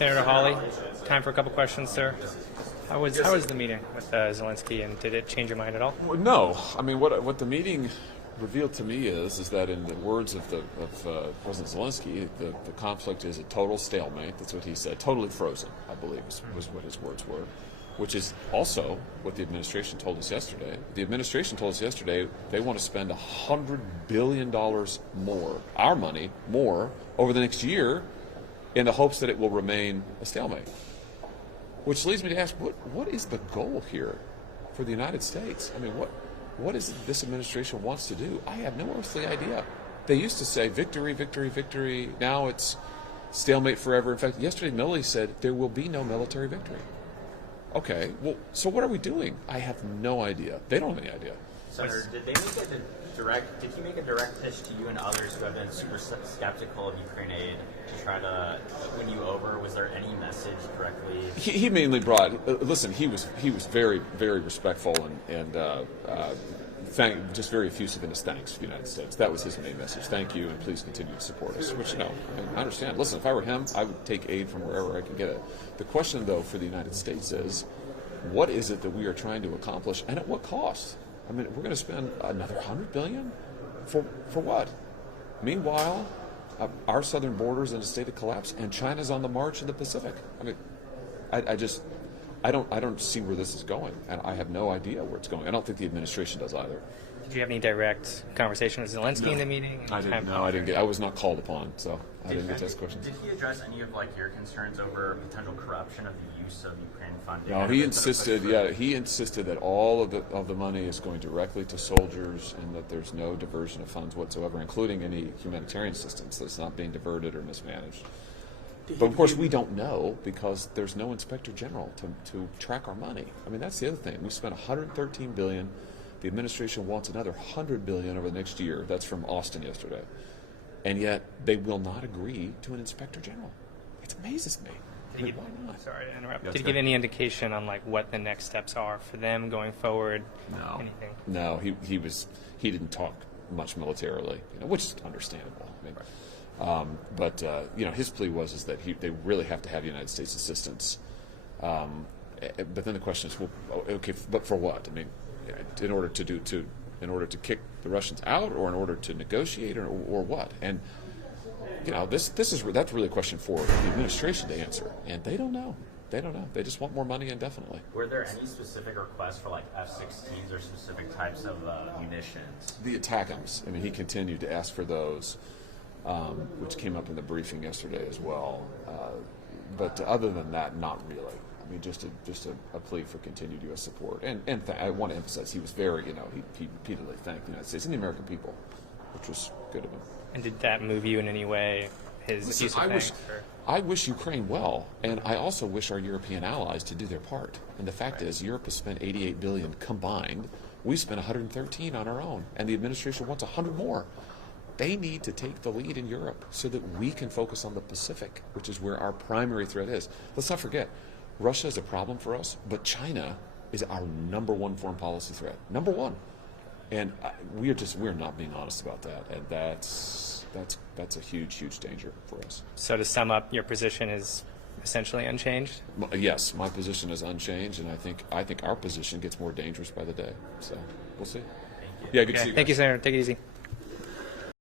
Senator Hawley, time for a couple questions, sir. How was the meeting with Zelenskyy, and did it change your mind at all? Well, no. I mean, what the meeting revealed to me is that in the words of President Zelenskyy, the conflict is a total stalemate. That's what he said. Totally frozen, I believe, was what his words were, which is also what the administration told us yesterday. The administration told us yesterday they want to spend $100 billion more, our money, more, over the next year in the hopes that it will remain a stalemate. Which leads me to ask, what is the goal here for the United States? I mean, what is it this administration wants to do? I have no earthly idea. They used to say victory, victory, victory. Now it's stalemate forever. In fact, yesterday Milley said there will be no military victory. Okay, well, so what are we doing? I have no idea. They don't have any idea. Senator, did he make a direct pitch to you and others who have been super skeptical of Ukraine aid to try to win you over? Was there any message directly? He mainly brought. Listen, he was very, very respectful and just very effusive in his thanks for the United States. That was his main message. Thank you, and please continue to support us. Which, no, I understand. Listen, if I were him, I would take aid from wherever I could get it. The question, though, for the United States is, what is it that we are trying to accomplish, and at what cost? I mean, we're going to spend another $100 billion for what? Meanwhile, our southern border is in a state of collapse, and China's on the march in the Pacific. I mean, I don't see where this is going, and I have no idea where it's going. I don't think the administration does either. Did you have any direct conversation with Zelenskyy in the meeting? I didn't. No, I didn't get. I was not called upon, so I didn't get to ask questions. Did he address any of your concerns over potential corruption of the use of Ukraine funding? No, he insisted. Yeah, he insisted that all of the money is going directly to soldiers, and that there's no diversion of funds whatsoever, including any humanitarian assistance that's not being diverted or mismanaged. But of course, we don't know because there's no inspector general to track our money. I mean, that's the other thing. We spent $113 billion. The administration wants another $100 billion over the next year. That's from Austin yesterday, and yet they will not agree to an inspector general. It amazes me. Why not? Sorry to interrupt. Did you give any indication on what the next steps are for them going forward? No. Anything? No. He didn't talk much militarily, which is understandable. I mean. Right. But his plea was that they really have to have United States assistance. But then the question is, well, okay, but for what? I mean, in order to kick the Russians out, or in order to negotiate, or what? And that's really a question for the administration to answer, and they don't know. They don't know. They just want more money indefinitely. Were there any specific requests for F-16s or specific types of munitions? The ATACMS. I mean, he continued to ask for those. Which came up in the briefing yesterday as well. But other than that, not really. I mean, just a plea for continued U.S. support. And I want to emphasize, he was very, he repeatedly thanked the United States and the American people, which was good of him. And did that move you in any way? I wish Ukraine well, and I also wish our European allies to do their part. And the fact is, Europe has spent $88 billion combined. We spent $113 on our own, and the administration wants $100 more. They need to take the lead in Europe so that we can focus on the Pacific, which is where our primary threat is. Let's not forget, Russia is a problem for us, but China is our number one foreign policy threat. Number one. And we're not being honest about that. And that's a huge, huge danger for us. So to sum up, your position is essentially unchanged? Yes, my position is unchanged, and I think our position gets more dangerous by the day. So we'll see. Thank you. Yeah, good to see you guys. Thank you, Senator. Take it easy.